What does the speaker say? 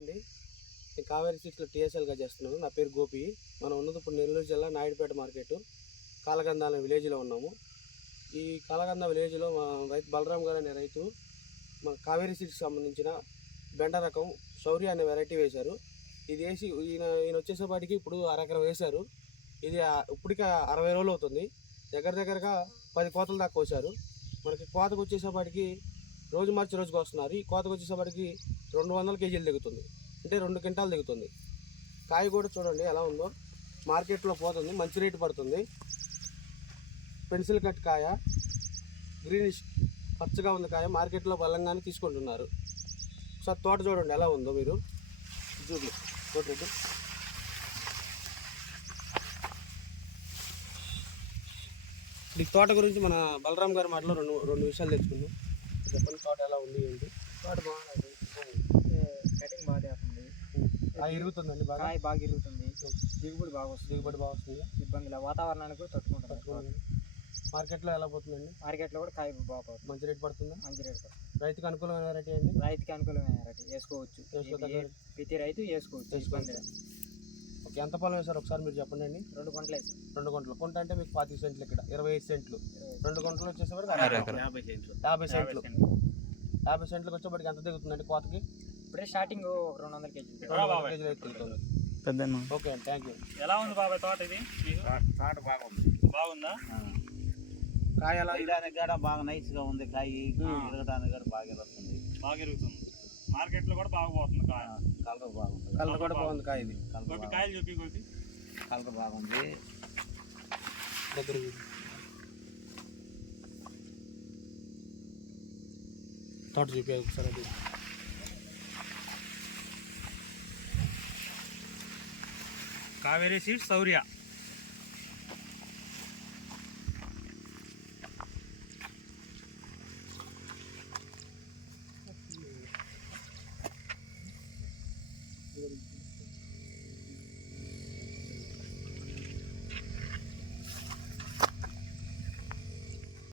అండి నేను కావేరీ సీడ్స్లో టీఎస్ఎల్గా చేస్తున్నాను. నా పేరు గోపి. మనం ఉన్నది ఇప్పుడు నెల్లూరు జిల్లా నాయుడుపేట మార్కెట్ కాలగంద విలేజ్లో ఉన్నాము. ఈ కాలగంద విలేజ్లో మా రైతు బలరాం గారు అనే రైతు మన కావేరీ సీడ్స్కి సంబంధించిన బెండ రకం శౌర్య అనే వెరైటీ వేశారు. ఇది వేసి ఈయన వచ్చేసేపాటికి ఇప్పుడు అరెకరం వేశారు. ఇది ఇప్పటికే 60 రోజులు అవుతుంది. దగ్గరగా 10 కోతలు దాకా కోసారు. మనకి కోతకు వచ్చేసేపాటికి రోజు మార్చి రోజుకి వస్తున్నారు. ఈ కోతకు వచ్చేసేపాటికి 200 కేజీలు దిగుతుంది, అంటే 2 క్వింటాలు దిగుతుంది. కాయ కూడా చూడండి ఎలా ఉందో, మార్కెట్లో పోతుంది, మంచి రేటు పడుతుంది. పెన్సిల్ కట్ కాయ, గ్రీనిష్ పచ్చగా ఉంది కాయ, మార్కెట్లో బలంగానే తీసుకుంటున్నారు. ఒకసారి తోట చూడండి ఎలా ఉందో, మీరు చూడండి తోట. ఈ తోట గురించి మన బలరాం గారి మాటలో రెండు విషయాలు తెచ్చుకుందాం. చెప్పండి, తోట ఎలా ఉంది ఏంటి? తోట బాగుంది, కటింగ్ బాగా చేస్తుంది, ఇరుగుతుందండి, బాగా ఇరుగుతుంది, దిగుబడి బాగా వస్తుంది, ఇబ్బంది వాతావరణానికి కూడా తట్టుకుంటుంది. మార్కెట్లో ఎలా పోతుందండి? మార్కెట్లో కూడా కాయ బాగా పోతుంది, మంచి రేట్ పడుతుందా? మంచి రేట్ పడుతుంది. రైతుకి అనుకూలమైన వెరైటీ అండి. రైతుకి అనుకూలమైన వెరైటీ వేసుకోవచ్చు, ప్రతి రైతు వేసుకోవచ్చు, ఇబ్బంది. ఓకే, ఎంత పొలం వేసారు ఒకసారి మీరు చెప్పండి అండి? 2 గుంటలు వేసారు. 2 గుంటలు. గుంట అంటే మీకు 25 సెంట్లు, ఇక్కడ 25 సెంట్లు. 2 గుంటలు వచ్చేసరికి 50 సెంట్లు. 50 సెంట్లకు వచ్చేప్పటికి ఎంత దిగుతుందండి కోతకి? ఇప్పుడే స్టార్టింగ్ 200 కేజీలు కేజీలు అయితే దిగుతుంది. ఓకే అండి, థ్యాంక్ యూ. ఎలా ఉంది బాబాయ్ తోట? ఇది తోట బాగుంది. బాగుందా? కాయ ఎలా ఇరగడానికి కూడా బాగా నైస్గా ఉంది. కాయ ఇరగడానికి కూడా బాగా ఇరుగుతుంది. బాగా ఇరుగుతుంది. మార్కెట్లో కూడా బాగా పోతుంది కాయ. కలర్ బాగుంది. కలర్ కూడా బాగుంది కాయ. ఇది గోపి కాయలు చూపి గోపి. కలర్ బాగుంది. తోట చూపి ఒకసారి. అది కావేరీ సీడ్స్ శౌర్య.